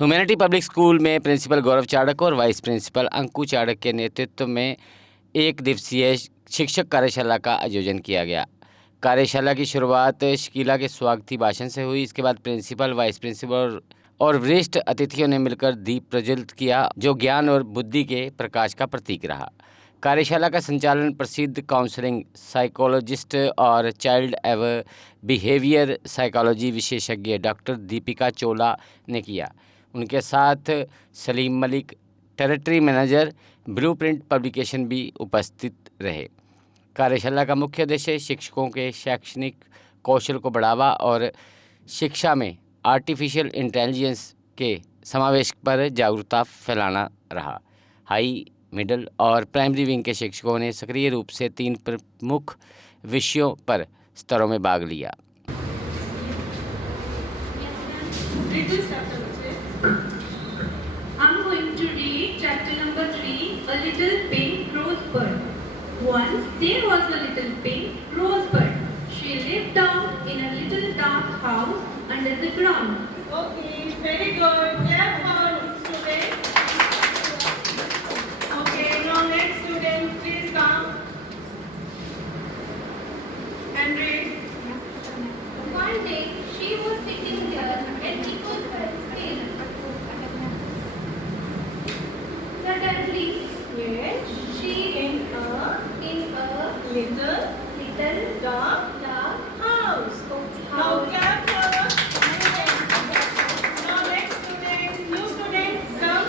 Humanity public school में प्रिंसिपल गौरव चाड़क और vice principal Anku चाड़क के नेतृत्व में एक दिवसीय शिक्षक कार्यशाला का आयोजन किया गया। कार्यशाला की शुरुआत शकीला के स्वागती भाषण से हुई। इसके बाद प्रिंसिपल, वाइस प्रिंसिपल और वरिष्ठ अतिथियों ने मिलकर दीप प्रज्वलित किया, जो ज्ञान और बुद्धि के प्रकाश का प्रतीक रहा। कार्यशाला का संचालन प्रसिद्ध काउंसलिंग साइकोलॉजिस्ट और चाइल्ड एवं बिहेवियर साइकोलॉजी विशेषज्ञ डॉक्टर दीपिका चोला ने किया। उनके साथ सलीम Malik, territory manager, blueprint publication भी उपस्थित रहे। कार्यशाला का मुख्य उद्देश्य शिक्षकों के शैक्षणिक कौशल को बढ़ावा और शिक्षा में आर्टिफिशियल इंटेलिजेंस के समावेश पर जागरूकता फैलाना रहा। हाई, मिडिल और प्राइमरी विंग के शिक्षकों ने सक्रिय रूप से 3 प्रमुख विषयों पर स्तरों में भाग लिया। I'm going to read chapter number 3, A Little Pink Rosebud. Once there was a little pink rosebud. She lived down in a little dark house under the ground. Okay, very good. Clap for students. Okay, now next student, please come and read. One day she was sitting there and it was very still. Suddenly, Yes, she in a little dark house. Now house. clap for. Now next student, new student, come.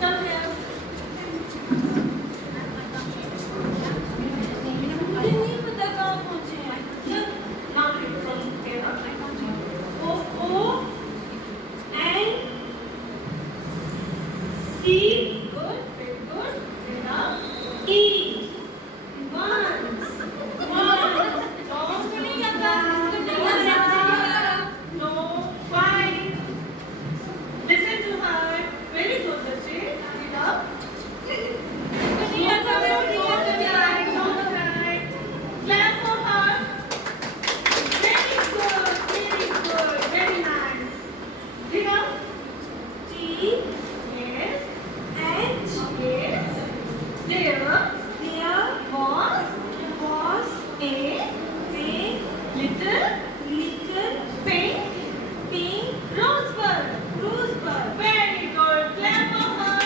Come here. मुझे नहीं पता कहाँ पहुँचे हैं। चल, now read from here. O N C. Good, very good. Now E. Once. Don't forget that. No. Five. Listen to her. Very good, बच्चे. Read up. Don't cry. Clap for her. Very good, very nice. Read up. T. Yes. H. Yes. There There was was a little pink pink rosebud. rosebud. Very good. Clap for her.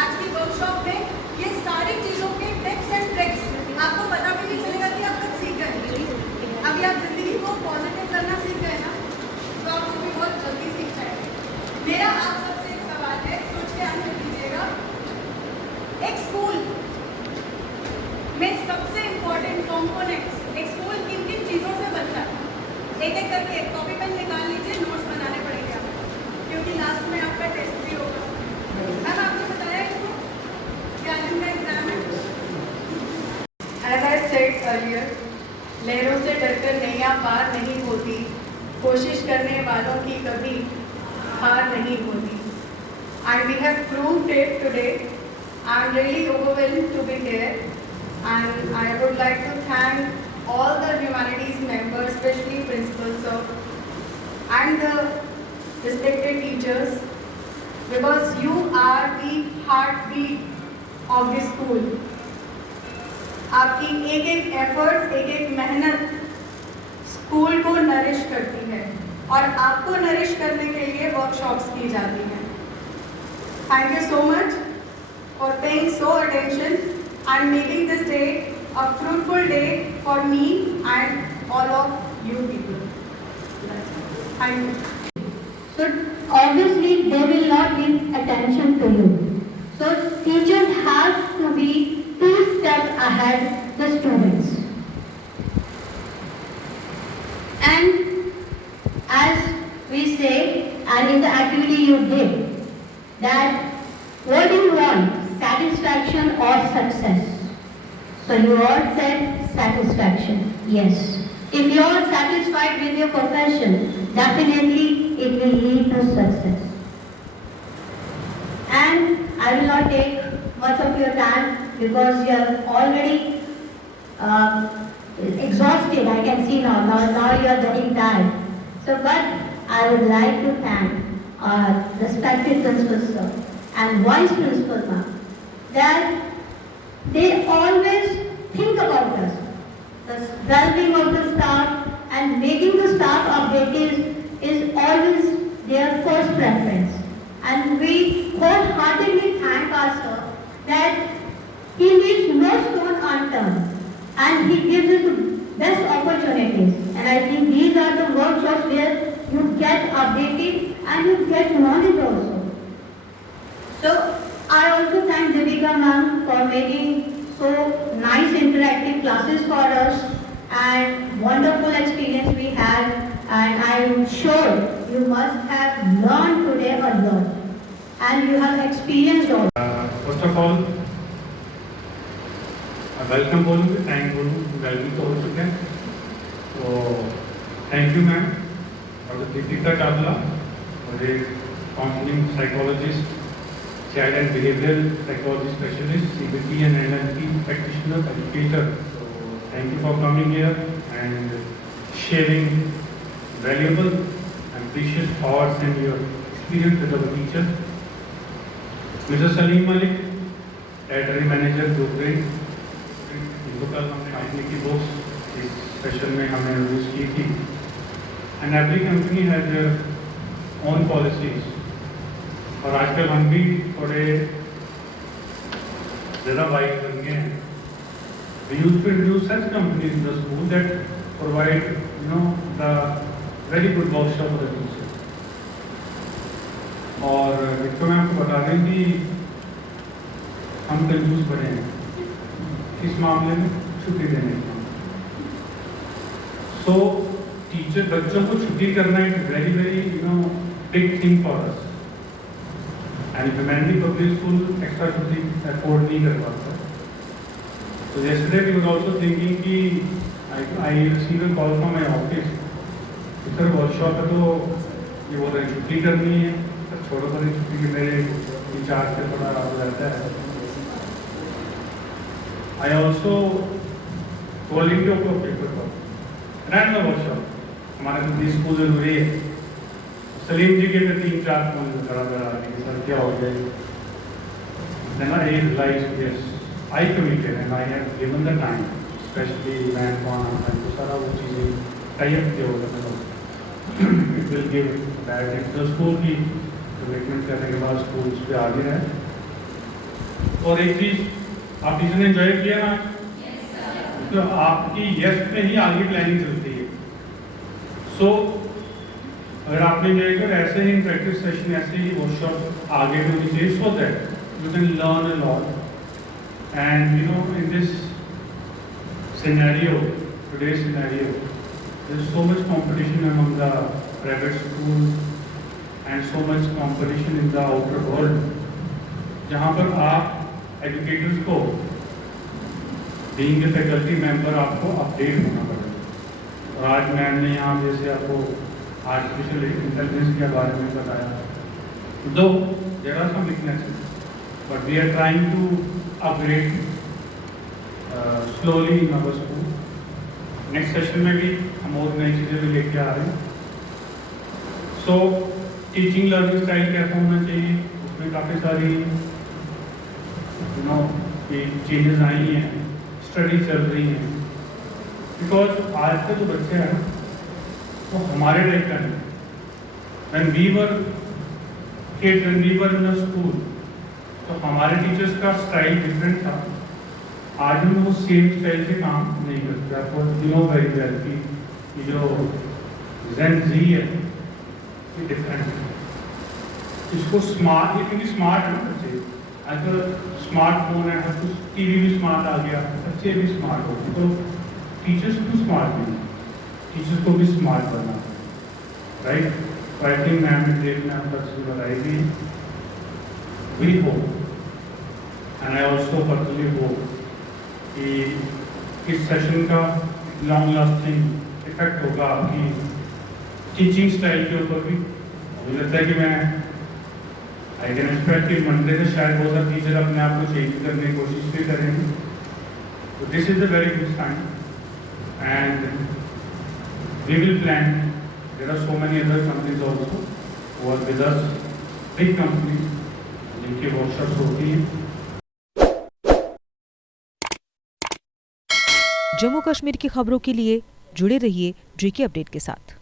आज की वर्कशॉप में ये सारी चीज़ों के tips and tricks आपको पता भी नहीं चलेगा कि आप कब सीख गए। अभी आप जिंदगी को पॉजिटिव करना सीख गए ना, तो आप भी बहुत जल्दी सीख जाएंगे। मेरा आप सबसे एक सवाल है, सोच के आंसर दीजिएगा। एक स्कूल में सबसे इम्पोर्टेंट कंपोनेंट्स, एक स्कूल किन किन चीज़ों से बनता है? एक एक करके कॉपी पेन निकाल लीजिए, नोट्स बनाने पड़ेंगे आपको, क्योंकि लास्ट में आपका टेस्ट भी होगा। मैम आपने बताया इसको कि आज इनका एग्जाम है। As I said earlier, लहरों से डरकर नैया पार नहीं होती, कोशिश करने वालों की कभी हार नहीं होती। And we have proved it today. I'm really overwhelmed to be here, and I would like to thank all the humanities members, especially principal sir, and the respected teachers, because you are the heartbeat of the school. आपकी एक एक एफर्ट्स, एक एक मेहनत स्कूल को नरिश करती है और आपको नरिश करने के लिए वर्कशॉप्स की जाती हैं। Thank you so much for paying so attention and making this day a fruitful day for me and all of you people. Thank you. So obviously they will not give attention to you. So teachers have to be 2 steps ahead the students. And as we say, and in the activity you did, that what do you want? Satisfaction or success? So you all said satisfaction. Yes. If you are satisfied with your profession, definitely it will lead to success. And I will not take much of your time because you have already exhausted. I can see now you are getting tired. So, but I would like to thank our respected principal sir and vice principal ma'am that they always think about us, the well-being of the staff and making the staff updated is always their first preference. And we wholeheartedly thank our sir that he leaves no stone unturned and he gives us the best opportunities. And I think these are the workshops where you get updated and you get knowledge also. So I also thank Devika ma'am for making so nice interactive classes for us and wonderful experience we had, and I am sure you must have learned today a lot and you have experienced also. First of all, welcome बोलूँगी, थैंक बोलूँगी, वेलकम तो हो चुके हैं, तो thank you ma'am और दीपिका चावला और एक counselling psychologist, child and behavioural psychology specialist, CBT and NLP practitioner, educator. So thank you for coming here and sharing valuable and precious thoughts and your experience with our teacher. Mr. Salim Malik, Territory Manager, Blueprint. इनको कल हमने आईने की बुक्स इस सेशन में हमने यूज़ की थी. And every company has their own policies और आजकल हम भी थोड़े ज़्यादा वाइड बन गए हैं. We used to introduce such companies in the school that provide, the very good workshop for the teacher. और इसको मैं आपको बता दें कि हम कंफ्यूज बने हैं इस मामले में छुट्टी देने का. सो टीचर बच्चों को छुट्टी करना एक very big thing for us and humanity public school extra छुट्टी अफोर्ड नहीं कर पाता. So yesterday we were also thinking कि I received a call from my office. Sir workshop है तो ये बोल रहे छुट्टी करनी है, सर छोड़ो पर छुट्टी की मेरे इंचार्ज पे थोड़ा रहता है. I also volunteer for paper work ran the workshop. हमारे लिए स्कूल जरूरी है. सलीम जी के मैं 3-4 फोन करा सर क्या हो गया. Then I realized yes, I committed and I have given the time, especially when तो सारा वो चीज़ें टाइप किया होगा. It will give that if the school की कमिटमेंट करने के बाद स्कूल उस पर आगे है. और एक चीज़ आप टीचर ने एंजॉय किया ना, तो आपकी यस में ही आगे प्लानिंग चलती है. सो अगर आपने एंजॉय किया ऐसे ही प्रैक्टिस सेशन ऐसे ही वर्कशॉप आगे होनी चाहिए so that you can learn a lot. And in this scenario, today's scenario, there is so much competition among the private school and so much competition in the outer world, जहाँ पर आप educators को being a faculty member आपको update होना पड़ेगा. और आज मैम ने यहाँ जैसे आपको आर्टिफिशियल इंटेलिजेंस के बारे में बताया, though there are some weaknesses but we are trying to upgrade slowly in our school. Next session में भी हम और नई चीज़ें भी लेके आ रहे हैं. सो टीचिंग लर्निंग स्टाइल कैसा होना चाहिए, उसमें काफ़ी सारी चेंजेस आई हैं, स्टडी चल रही हैं. बिकॉज आज के जो बच्चे हैं वो हमारे टाइप का नहीं. When we were kids, when we were in the school, तो हमारे टीचर्स का स्टाइल डिफरेंट था. आज हम वो सेम स्टाइल से काम नहीं करते. आपको वेरी वेल कि जो जेन जी है ये डिफरेंट है. इसको स्मार्ट, ये क्योंकि स्मार्ट है बच्चे, आजकल स्मार्टफोन है, हर कुछ टीवी भी स्मार्ट आ गया, बच्चे भी स्मार्ट हो गए. तो टीचर्स को स्मार्ट नहीं, टीचर्स को भी स्मार्ट बनना, राइट. तो आई थिंक मैम ने डेट में आपका चीज़ बताई थी. We hope and I also personally hope कि इस सेशन का लॉन्ग लास्टिंग इफेक्ट होगा आपकी टीचिंग स्टाइल के ऊपर भी. मुझे लगता है कि मैं आई कैन एक्सपेक्ट कि मंडे से शायद बहुत सारे टीचर अपने आप को चेंज करने की कोशिश भी करेंगे. तो this is a very good sign. and we will plan. There are so many other companies also who are with us, big companies जिनकी वर्कशॉप्स होती हैं. जम्मू कश्मीर की खबरों के लिए जुड़े रहिए JK अपडेट के साथ।